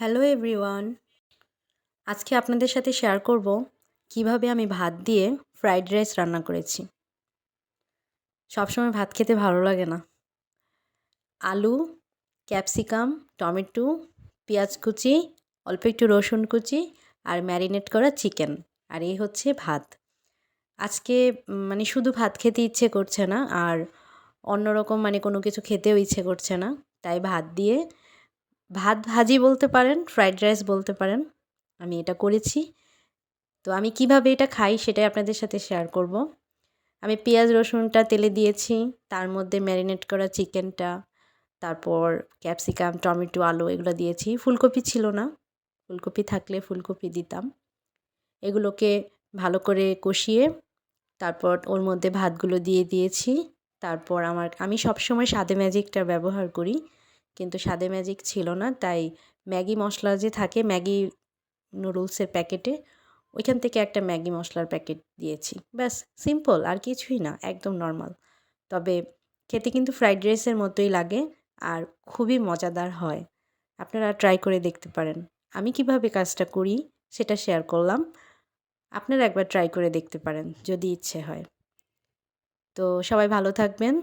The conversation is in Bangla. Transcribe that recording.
Hello everyone. আজকে আপনাদের সাথে শেয়ার করব কীভাবে আমি ভাত দিয়ে ফ্রাইড রাইস রান্না করেছি। সবসময় ভাত খেতে ভালো লাগে না। আলু, ক্যাপসিকাম, টমেটো, পেঁয়াজ কুচি, অল্প একটু রসুন কুচি আর ম্যারিনেট করা চিকেন। আর এই হচ্ছে ভাত। আজকে মানে শুধু ভাত খেতে ইচ্ছে করছে না আর অন্যরকম মানে কোনো কিছু খেতেও ইচ্ছে করছে না। তাই ভাত দিয়ে ভাত ভাজি বলতে পারেন ফ্রাইড রাইস বলতে পারেন, আমি এটা করেছি। তো আমি কীভাবে এটা খাই সেটাই আপনাদের সাথে শেয়ার করব। আমি পেঁয়াজ, রসুনটা তেলে দিয়েছি, তার মধ্যে ম্যারিনেট করা চিকেনটা তারপর ক্যাপসিকাম টমেটো, আলু এগুলো দিয়েছি। ফুলকপি ছিল না, ফুলকপি থাকলে ফুলকপি দিতাম। এগুলোকে ভালো করে কষিয়ে তারপর ওর মধ্যে ভাতগুলো দিয়ে দিয়েছি। তারপর আমার, আমি সবসময় সাদে ম্যাজিকটা ব্যবহার করি। কিন্তু স্বাদে ম্যাজিক ছিল না, তাই ম্যাগি মশলা যে থাকে ম্যাগি নুডলসের প্যাকেটে, ওইখান থেকে একটা ম্যাগি মশলার প্যাকেট দিয়েছি। ব্যাস সিম্পল আর কিছুই না, একদম নর্মাল তবে খেতে কিন্তু ফ্রাইড রাইসের মতোই লাগে আর খুবই মজাদার হয়। আপনারা ট্রাই করে দেখতে পারেন। আমি কীভাবে কাজটা করি সেটা শেয়ার করলাম। আপনারা একবার ট্রাই করে দেখতে পারেন, যদি ইচ্ছে হয়। তো সবাই ভালো থাকবেন।